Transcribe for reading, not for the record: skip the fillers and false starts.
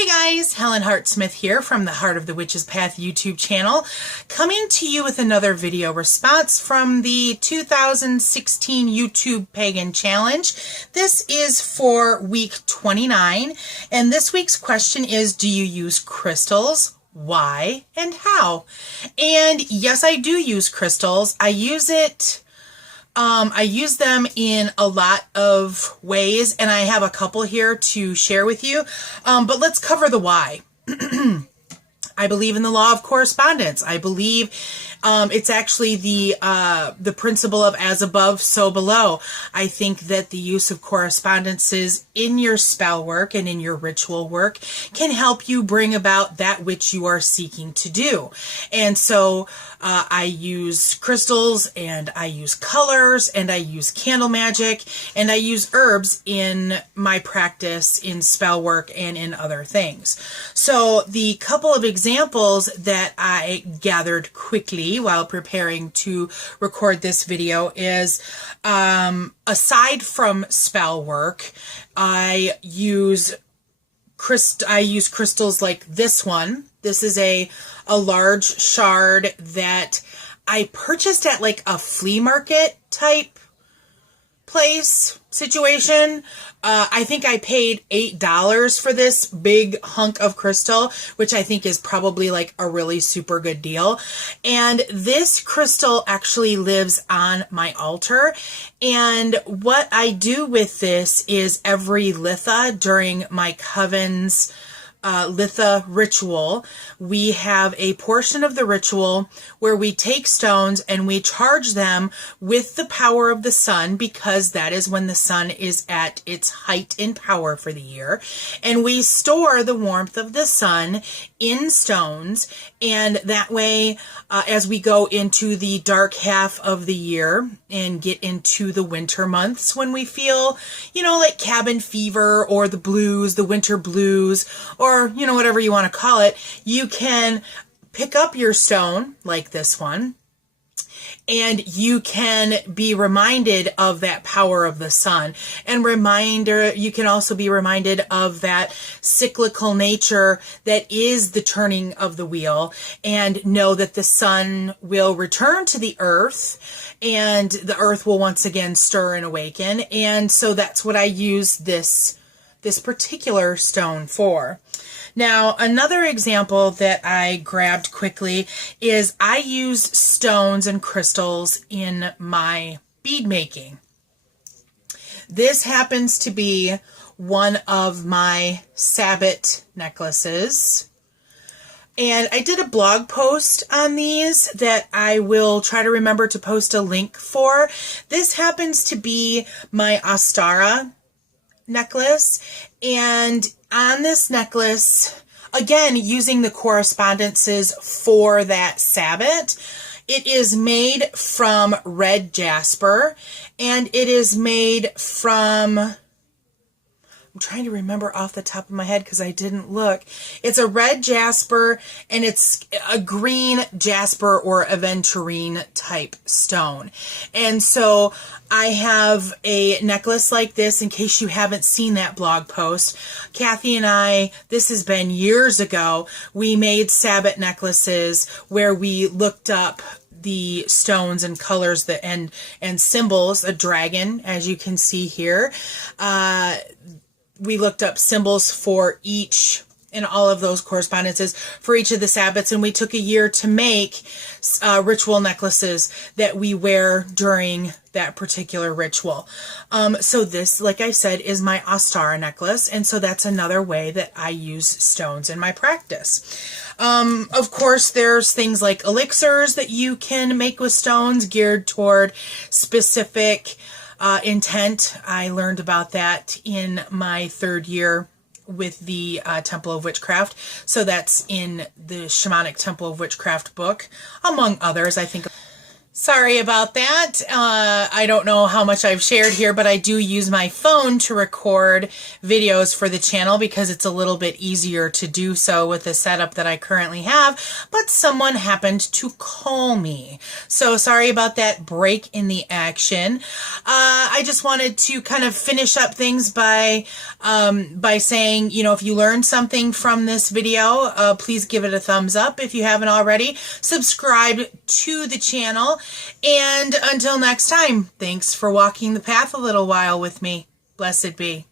Hey guys, Helen Hart-Smith here from the Heart of the Witch's Path YouTube channel, coming to you with another video response from the 2016 YouTube Pagan Challenge. This is for week 29, and this week's question is, do you use crystals? Why and how? And yes, I do use crystals. I use them in a lot of ways, and I have a couple here to share with you. But let's cover the why. I believe in the law of correspondence. I believe it's actually the principle of as above, so below. I think that the use of correspondences in your spell work and in your ritual work can help you bring about that which you are seeking to do. And so I use crystals, and I use colors, and I use candle magic, and I use herbs in my practice in spell work and in other things. So the couple of examples that I gathered quickly while preparing to record this video is, aside from spell work, I use crystals like this one. This is a large shard that I purchased at like a flea market type place situation. I think I paid $8 for this big hunk of crystal, which I think is probably like a really super good deal. And this crystal actually lives on my altar. And what I do with this is every Litha during my coven's Litha ritual, we have a portion of the ritual where we take stones and we charge them with the power of the sun, because that is when the sun is at its height in power for the year. And we store the warmth of the sun in stones, and that way, as we go into the dark half of the year and get into the winter months, when we feel, like cabin fever or the blues, the winter blues, or, whatever you want to call it, you can pick up your stone like this one, and you can be reminded of that power of the sun. And you can also be reminded of that cyclical nature that is the turning of the wheel, and know that the sun will return to the earth, and the earth will once again stir and awaken. And so that's what I use this particular stone for. Now, another example that I grabbed quickly is I use stones and crystals in my bead making. This happens to be one of my Sabbat necklaces. And I did a blog post on these that I will try to remember to post a link for. This happens to be my Astara necklace, and on this necklace, again, using the correspondences for that Sabbat, it is made from red jasper, and it is made from, I'm trying to remember off the top of my head because I didn't look. It's a red jasper, and it's a green jasper or aventurine type stone. And so I have a necklace like this, in case you haven't seen that blog post. Kathy and I, this has been years ago, we made Sabbat necklaces where we looked up the stones and colors and symbols, a dragon, as you can see here. We looked up symbols for each, in all of those correspondences, for each of the Sabbats, and we took a year to make ritual necklaces that we wear during that particular ritual. So this, like I said, is my Astara necklace, and so that's another way that I use stones in my practice. Of course, there's things like elixirs that you can make with stones geared toward specific intent. I learned about that in my third year with the Temple of Witchcraft. So that's in the Shamanic Temple of Witchcraft book, among others. I think Sorry about that. I don't know how much I've shared here, but I do use my phone to record videos for the channel because it's a little bit easier to do so with the setup that I currently have, but someone happened to call me. So sorry about that break in the action. I just wanted to kind of finish up things by saying, you know, if you learned something from this video, please give it a thumbs up if you haven't already. Subscribe to the channel. And until next time, thanks for walking the path a little while with me. Blessed be.